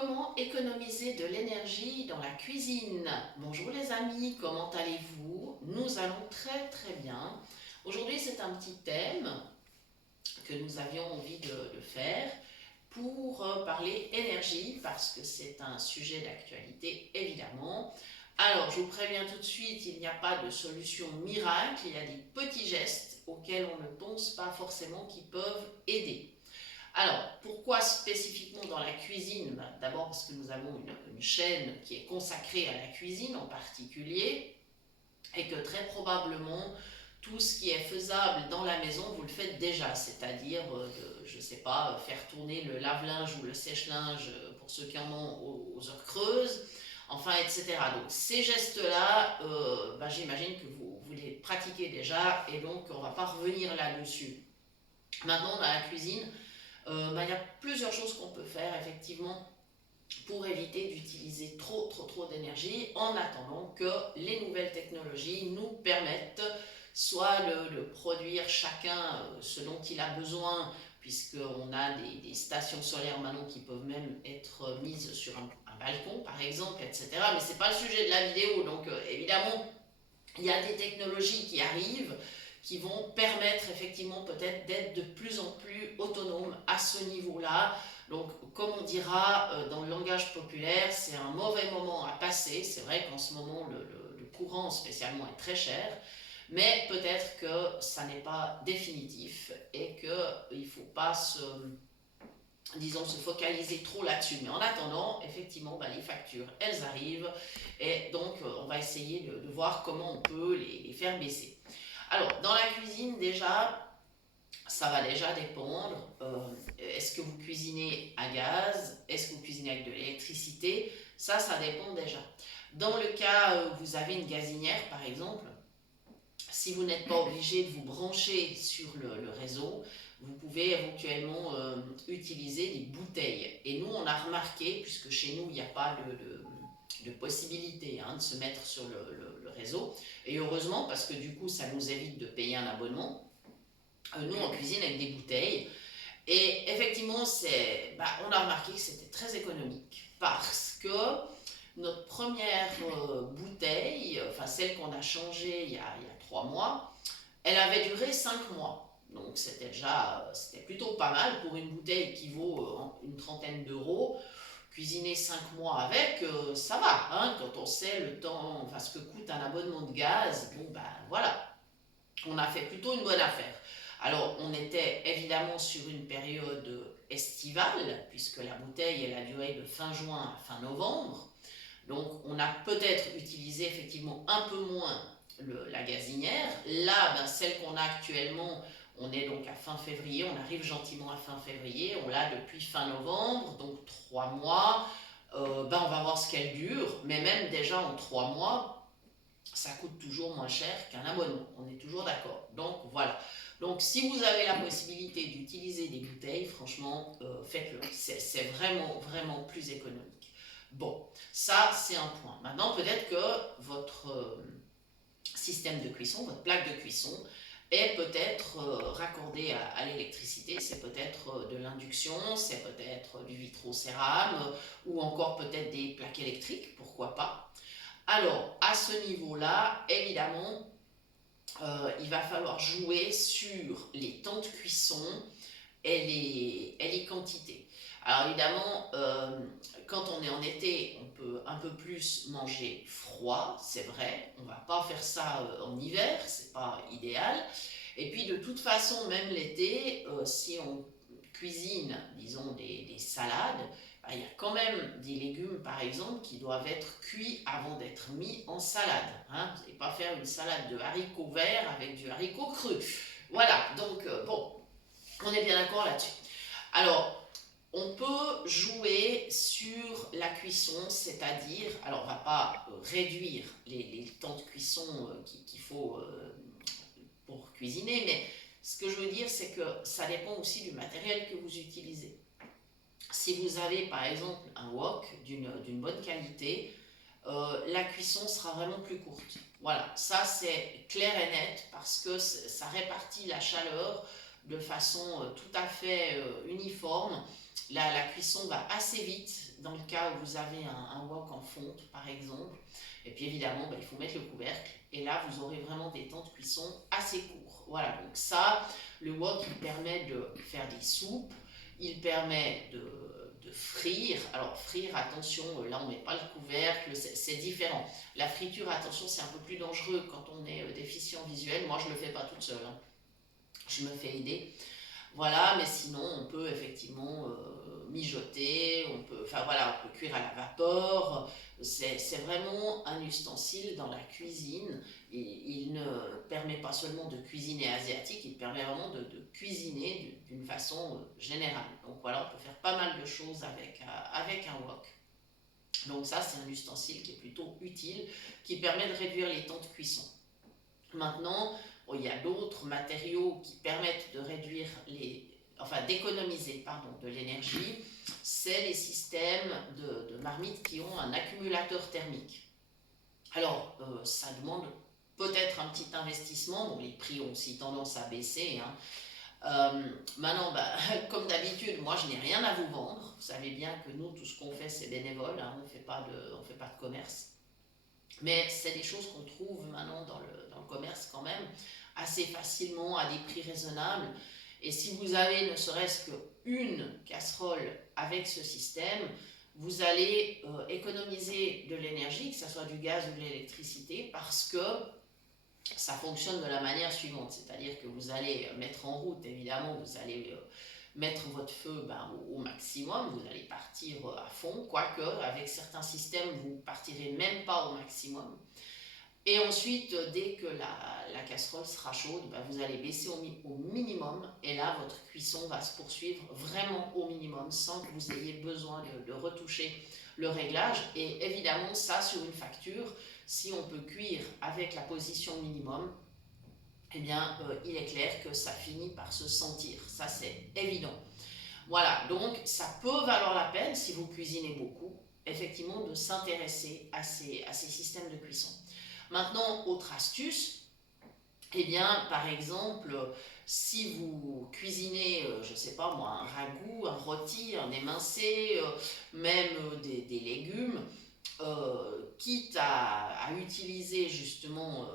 Comment économiser de l'énergie dans la cuisine? Bonjour les amis, comment allez-vous? Nous allons très très bien. Aujourd'hui c'est un petit thème que nous avions envie de faire pour parler énergie parce que c'est un sujet d'actualité évidemment. Alors je vous préviens tout de suite, il n'y a pas de solution miracle, il y a des petits gestes auxquels on ne pense pas forcément qui peuvent aider. Alors, pourquoi spécifiquement dans la cuisine? D'abord parce que nous avons une chaîne qui est consacrée à la cuisine en particulier et que très probablement tout ce qui est faisable dans la maison, vous le faites déjà, c'est-à-dire, je ne sais pas, faire tourner le lave-linge ou le sèche-linge pour ceux qui en ont aux heures creuses, enfin, etc. Donc ces gestes-là, j'imagine que vous les pratiquez déjà et donc on ne va pas revenir là-dessus. Maintenant, dans la cuisine, il y a plusieurs choses qu'on peut faire effectivement pour éviter d'utiliser trop d'énergie en attendant que les nouvelles technologies nous permettent soit de produire chacun ce dont il a besoin, puisqu'on a des stations solaires maintenant qui peuvent même être mises sur un balcon par exemple, etc. Mais ce n'est pas le sujet de la vidéo, donc évidemment il y a des technologies qui arrivent qui vont permettre effectivement peut-être d'être de plus en plus autonome à ce niveau-là. Donc, comme on dira dans le langage populaire, c'est un mauvais moment à passer. C'est vrai qu'en ce moment, le courant spécialement est très cher, mais peut-être que ça n'est pas définitif et qu'il ne faut pas disons, se focaliser trop là-dessus. Mais en attendant, effectivement, les factures, elles arrivent et donc on va essayer de voir comment on peut les faire baisser. Alors, dans la cuisine, déjà, ça va déjà dépendre. Est-ce que vous cuisinez à gaz? Est-ce que vous cuisinez avec de l'électricité? Ça dépend déjà. Dans le cas où vous avez une gazinière, par exemple, si vous n'êtes pas obligé de vous brancher sur le réseau, vous pouvez éventuellement utiliser des bouteilles. Et nous, on a remarqué, puisque chez nous, il n'y a pas de possibilité de se mettre sur le réseau, et heureusement, parce que du coup, ça nous évite de payer un abonnement. Nous, on cuisine avec des bouteilles. Et effectivement, on a remarqué que c'était très économique, parce que notre première bouteille, enfin celle qu'on a changée il y a 3 mois, elle avait duré 5 mois. Donc c'était plutôt pas mal pour une bouteille qui vaut une trentaine d'euros. Cuisiner 5 mois avec, ça va, hein, quand on sait le temps, enfin ce que coûte un abonnement de gaz, voilà, on a fait plutôt une bonne affaire. Alors, on était évidemment sur une période estivale, puisque la bouteille, elle a duré de fin juin à fin novembre. Donc, on a peut-être utilisé effectivement un peu moins la gazinière. Là, celle qu'on a actuellement, on est donc à fin février, on arrive gentiment à fin février, on l'a depuis fin novembre, donc 3 mois. On va voir ce qu'elle dure, mais même déjà en 3 mois, ça coûte toujours moins cher qu'un abonnement, on est toujours d'accord. Donc voilà. Donc si vous avez la possibilité d'utiliser des bouteilles, franchement, faites-le. C'est vraiment, vraiment plus économique. Bon, ça c'est un point. Maintenant, peut-être que votre système de cuisson, votre plaque de cuisson, est peut-être raccordée à l'électricité, c'est peut-être de l'induction, c'est peut-être du vitrocérame, ou encore peut-être des plaques électriques, pourquoi pas. Alors, à ce niveau-là, évidemment, il va falloir jouer sur les temps de cuisson et les quantités. Alors évidemment, quand on est en été, on peut un peu plus manger froid, c'est vrai. On ne va pas faire ça en hiver, c'est pas idéal. Et puis de toute façon, même l'été, si on cuisine, disons, des salades, il y a quand même des légumes, par exemple, qui doivent être cuits avant d'être mis en salade. Hein. Vous n'allez pas faire une salade de haricots verts avec du haricot cru. Voilà, donc bon, on est bien d'accord là-dessus. Alors, on peut jouer sur la cuisson, c'est-à-dire, alors on ne va pas réduire les temps de cuisson qu'il faut pour cuisiner, mais ce que je veux dire, c'est que ça dépend aussi du matériel que vous utilisez. Si vous avez par exemple un wok d'une bonne qualité, la cuisson sera vraiment plus courte. Voilà, ça c'est clair et net parce que ça répartit la chaleur de façon tout à fait uniforme. La cuisson va assez vite dans le cas où vous avez un wok en fonte par exemple. Et puis évidemment, il faut mettre le couvercle. Et là, vous aurez vraiment des temps de cuisson assez courts. Voilà, donc ça, le wok, il permet de faire des soupes, il permet de frire. Alors frire, attention, là on ne met pas le couvercle, c'est différent. La friture, attention, c'est un peu plus dangereux quand on est déficient visuel. Moi, je ne le fais pas toute seule, hein. Je me fais aider. Voilà, mais sinon on peut effectivement mijoter, enfin voilà, on peut cuire à la vapeur. C'est vraiment un ustensile dans la cuisine. Et il ne permet pas seulement de cuisiner asiatique, il permet vraiment de cuisiner d'une façon générale. Donc voilà, on peut faire pas mal de choses avec un wok. Donc ça, c'est un ustensile qui est plutôt utile, qui permet de réduire les temps de cuisson. Maintenant, il y a d'autres matériaux qui permettent de réduire d'économiser de l'énergie. C'est les systèmes de marmites qui ont un accumulateur thermique. Alors, ça demande peut-être un petit investissement. Bon, les prix ont aussi tendance à baisser, hein. Maintenant, comme d'habitude, moi je n'ai rien à vous vendre. Vous savez bien que nous, tout ce qu'on fait, c'est bénévole, hein. On ne fait pas de commerce. Mais c'est des choses qu'on trouve maintenant dans le commerce quand même assez facilement à des prix raisonnables. Et si vous avez ne serait-ce qu'une casserole avec ce système, vous allez économiser de l'énergie, que ce soit du gaz ou de l'électricité, parce que ça fonctionne de la manière suivante. C'est-à-dire que vous allez mettre en route, évidemment, vous allez mettre votre feu au maximum, vous allez partir à fond, quoique avec certains systèmes, vous ne partirez même pas au maximum. Et ensuite, dès que la casserole sera chaude, vous allez baisser au minimum, et là, votre cuisson va se poursuivre vraiment au minimum, sans que vous ayez besoin de retoucher le réglage. Et évidemment, ça, sur une facture, si on peut cuire avec la position minimum, eh bien, il est clair que ça finit par se sentir. Ça, c'est évident. Voilà, donc ça peut valoir la peine, si vous cuisinez beaucoup, effectivement, de s'intéresser à ces systèmes de cuisson. Maintenant, autre astuce, eh bien, par exemple, si vous cuisinez, je ne sais pas moi, un ragoût, un rôti, un émincé, même des légumes, quitte à utiliser justement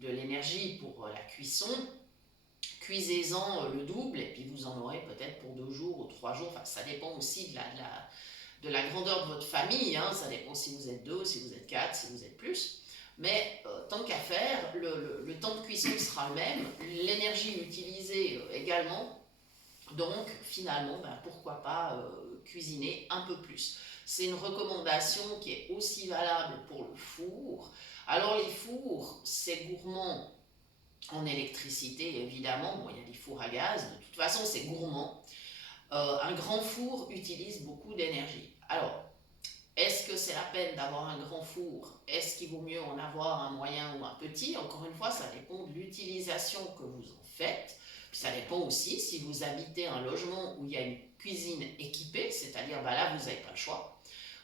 de l'énergie pour la cuisson, cuisez-en le double et puis vous en aurez peut-être pour 2 jours ou 3 jours. Enfin, ça dépend aussi de la grandeur de votre famille, hein. Ça dépend si vous êtes 2, si vous êtes 4, si vous êtes plus. Mais tant qu'à faire, le temps de cuisson sera le même, l'énergie utilisée également. Donc finalement, pourquoi pas cuisiner un peu plus. C'est une recommandation qui est aussi valable pour le four. Alors les fours, c'est gourmand en électricité évidemment. Bon, il y a des fours à gaz, de toute façon c'est gourmand. Un grand four utilise beaucoup d'énergie. Alors, est-ce que c'est la peine d'avoir un grand four? Est-ce qu'il vaut mieux en avoir un moyen ou un petit? Encore une fois, ça dépend de l'utilisation que vous en faites. Puis ça dépend aussi si vous habitez un logement où il y a une cuisine équipée, c'est-à-dire là, vous n'avez pas le choix.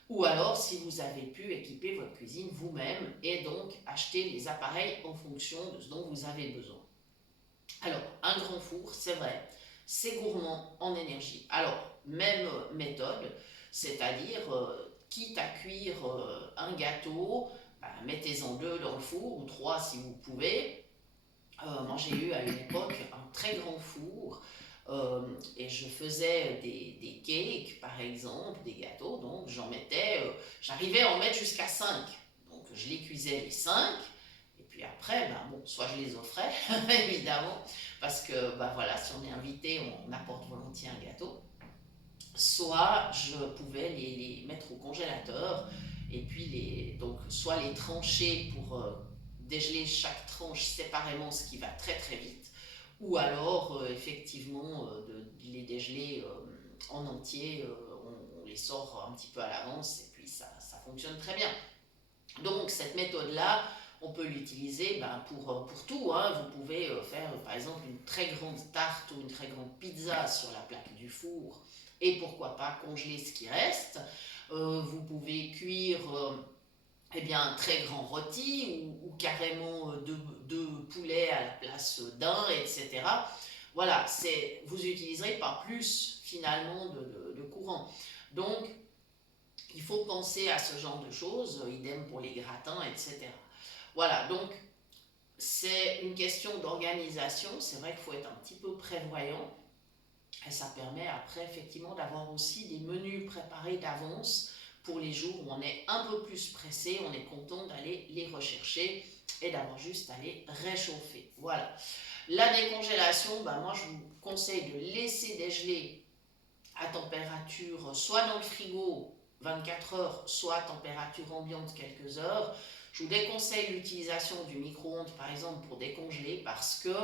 Ou alors si vous avez pu équiper votre cuisine vous-même et donc acheter les appareils en fonction de ce dont vous avez besoin. Alors, un grand four, c'est vrai, c'est gourmand en énergie. Alors, même méthode, c'est-à-dire, quitte à cuire un gâteau, mettez-en 2 dans le four, ou 3 si vous pouvez. Moi, j'ai eu à une époque un très grand four, et je faisais des cakes, par exemple, des gâteaux, donc j'arrivais à en mettre jusqu'à 5. Donc, je les cuisais les 5. Et puis après, soit je les offrais, évidemment, parce que voilà, si on est invité, on apporte volontiers un gâteau. Soit je pouvais les mettre au congélateur, et puis donc soit les trancher pour dégeler chaque tranche séparément, ce qui va très très vite, ou alors effectivement de les dégeler en entier, on les sort un petit peu à l'avance, et puis ça fonctionne très bien. Donc cette méthode-là, on peut l'utiliser pour tout, hein. Vous pouvez faire par exemple une très grande tarte ou une très grande pizza sur la plaque du four, et pourquoi pas congeler ce qui reste. Vous pouvez cuire un très grand rôti, ou carrément deux poulets à la place d'un, etc. Voilà, vous n'utiliserez pas plus finalement de courant. Donc, il faut penser à ce genre de choses, idem pour les gratins, etc. Voilà, donc c'est une question d'organisation. C'est vrai qu'il faut être un petit peu prévoyant. Et ça permet après effectivement d'avoir aussi des menus préparés d'avance pour les jours où on est un peu plus pressé, on est content d'aller les rechercher et d'avoir juste à les réchauffer. Voilà. La décongélation, moi je vous conseille de laisser dégeler à température soit dans le frigo 24 heures, soit à température ambiante quelques heures. Je vous déconseille l'utilisation du micro-ondes par exemple pour décongeler parce que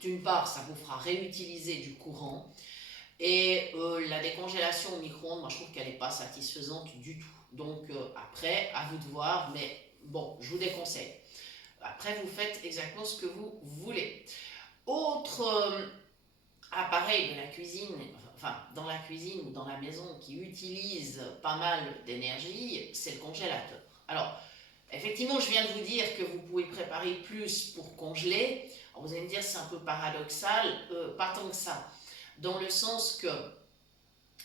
d'une part ça vous fera réutiliser du courant et la décongélation au micro-ondes, moi je trouve qu'elle n'est pas satisfaisante du tout. Donc après, à vous de voir, mais bon, je vous déconseille. Après, vous faites exactement ce que vous voulez. Autre appareil de la cuisine, enfin dans la cuisine ou dans la maison qui utilise pas mal d'énergie, c'est le congélateur. Alors, effectivement, je viens de vous dire que vous pouvez préparer plus pour congeler. Alors, vous allez me dire c'est un peu paradoxal, pas tant que ça. Dans le sens que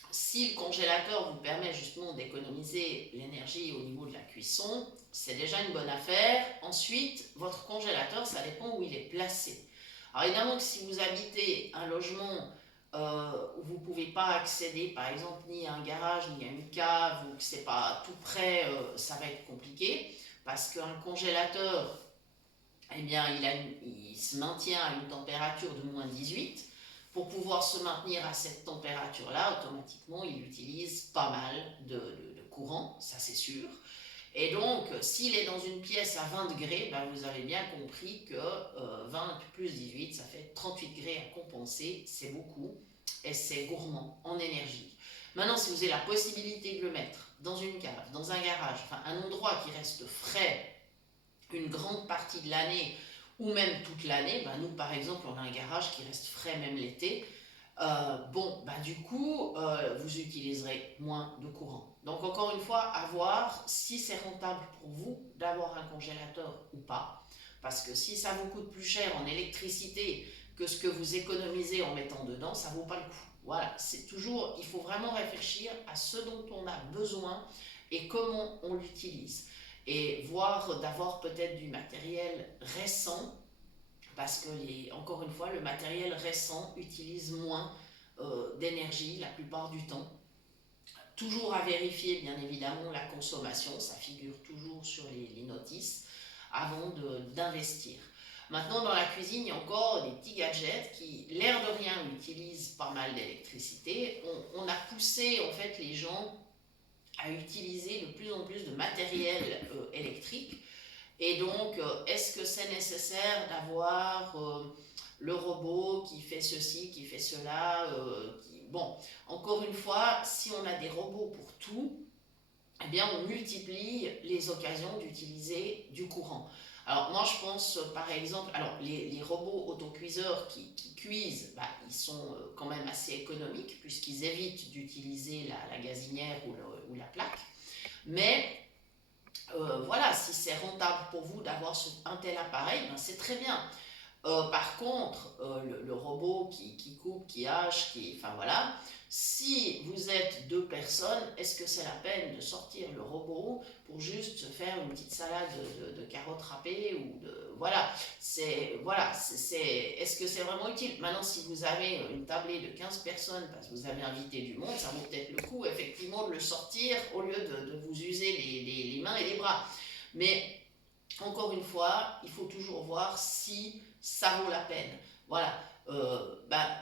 si le congélateur vous permet justement d'économiser l'énergie au niveau de la cuisson, c'est déjà une bonne affaire. Ensuite, votre congélateur, ça dépend où il est placé. Alors évidemment que si vous habitez un logement où vous ne pouvez pas accéder par exemple ni à un garage ni à une cave ou que c'est pas tout près, ça va être compliqué parce qu'un congélateur, eh bien, il se maintient à une température de moins 18. Pour pouvoir se maintenir à cette température-là, automatiquement, il utilise pas mal de courant, ça c'est sûr. Et donc, s'il est dans une pièce à 20 degrés, vous avez bien compris que 20 plus 18, ça fait 38 degrés à compenser, c'est beaucoup, et c'est gourmand en énergie. Maintenant, si vous avez la possibilité de le mettre dans une cave, dans un garage, enfin un endroit qui reste frais une grande partie de l'année ou même toute l'année, nous par exemple on a un garage qui reste frais même l'été, du coup vous utiliserez moins de courant. Donc encore une fois, à voir si c'est rentable pour vous d'avoir un congélateur ou pas, parce que si ça vous coûte plus cher en électricité que ce que vous économisez en mettant dedans, ça vaut pas le coup. Voilà, c'est toujours, il faut vraiment réfléchir à ce dont on a besoin et comment on l'utilise et voir d'avoir peut-être du matériel récent parce que encore une fois le matériel récent utilise moins d'énergie la plupart du temps. Toujours à vérifier bien évidemment la consommation, ça figure toujours sur les notices avant d'investir. Maintenant dans la cuisine il y a encore des petits gadgets qui l'air de rien utilisent pas mal d'électricité. On a poussé en fait les gens à utiliser de plus en plus de matériel électrique. Et donc, est-ce que c'est nécessaire d'avoir le robot qui fait ceci, qui fait cela Bon, encore une fois, si on a des robots pour tout, eh bien, on multiplie les occasions d'utiliser du courant. Alors, moi, je pense, par exemple, alors les robots autocuiseurs qui cuisent, ils sont quand même assez économiques, puisqu'ils évitent d'utiliser la gazinière ou la plaque. Mais voilà, si c'est rentable pour vous d'avoir un tel appareil, c'est très bien. Par contre, le robot qui coupe, qui hache, enfin voilà, si vous êtes deux personnes, est-ce que c'est la peine de sortir le robot pour juste faire une petite salade de carottes râpées ou voilà, est-ce que c'est vraiment utile? Maintenant, si vous avez une tablée de 15 personnes parce que vous avez invité du monde, ça vaut peut-être le coup effectivement de le sortir au lieu de vous user les mains et les bras. Mais encore une fois, il faut toujours voir si ça vaut la peine. Voilà.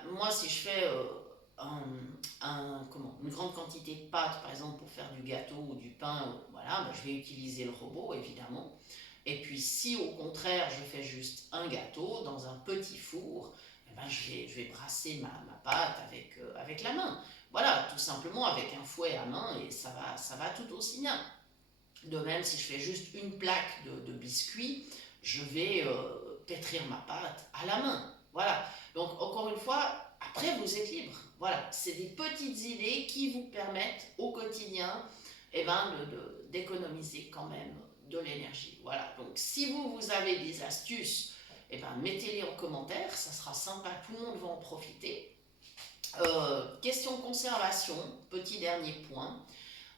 Moi, si je fais une grande quantité de pâtes, par exemple, pour faire du gâteau ou du pain, voilà, je vais utiliser le robot, évidemment. Et puis, si au contraire, je fais juste un gâteau dans un petit four, je vais brasser ma pâte avec la main. Voilà, tout simplement avec un fouet à main et ça va tout aussi bien. De même, si je fais juste une plaque de biscuits, je vais pétrir ma pâte à la main. Voilà. Donc, encore une fois, après, vous êtes libre. Voilà. C'est des petites idées qui vous permettent au quotidien d'économiser quand même de l'énergie. Voilà. Donc, si vous avez des astuces, mettez-les en commentaire. Ça sera sympa. Tout le monde va en profiter. Question conservation, petit dernier point.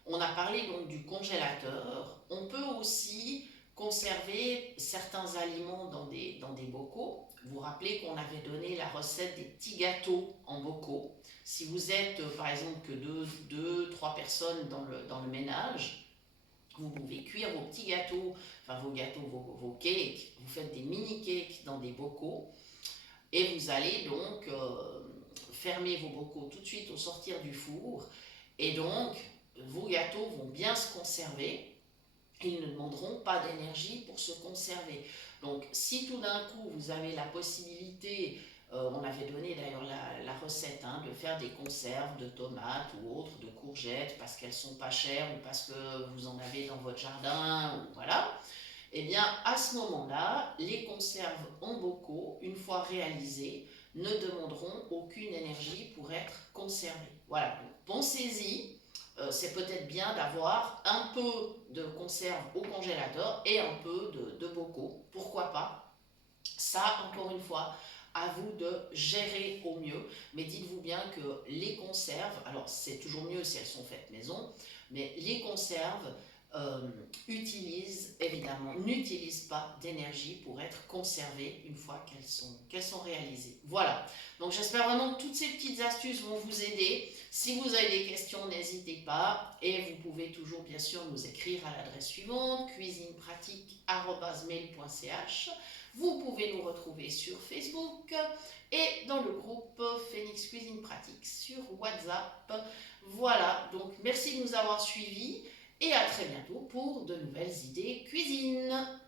On a parlé donc du congélateur. On peut aussi conserver certains aliments dans des bocaux. Vous vous rappelez qu'on avait donné la recette des petits gâteaux en bocaux. Si vous êtes par exemple que trois personnes dans le ménage, vous pouvez cuire vos petits gâteaux, enfin vos gâteaux, vos cakes. Vous faites des mini cakes dans des bocaux et vous allez donc fermer vos bocaux tout de suite au sortir du four. Et donc, vos gâteaux vont bien se conserver. Ils ne demanderont pas d'énergie pour se conserver. Donc, si tout d'un coup, vous avez la possibilité, on avait donné d'ailleurs la recette, hein, de faire des conserves de tomates ou autres, de courgettes, parce qu'elles sont pas chères ou parce que vous en avez dans votre jardin, ou voilà. Eh bien, à ce moment-là, les conserves en bocaux, une fois réalisées, ne demanderont aucune énergie pour être conservées. Voilà, donc pensez-y. C'est peut-être bien d'avoir un peu de conserve au congélateur et un peu de bocaux. Pourquoi pas? Ça, encore une fois, à vous de gérer au mieux. Mais dites-vous bien que les conserves, alors c'est toujours mieux si elles sont faites maison, mais les conserves n'utilisent pas d'énergie pour être conservées une fois qu'elles sont réalisées. Voilà, donc j'espère vraiment que toutes ces petites astuces vont vous aider. Si vous avez des questions, n'hésitez pas et vous pouvez toujours bien sûr nous écrire à l'adresse suivante cuisinepratique@mail.ch. Vous pouvez nous retrouver sur Facebook et dans le groupe Phoenix Cuisine Pratique sur WhatsApp. Voilà, donc merci de nous avoir suivis et à très bientôt pour de nouvelles idées cuisine.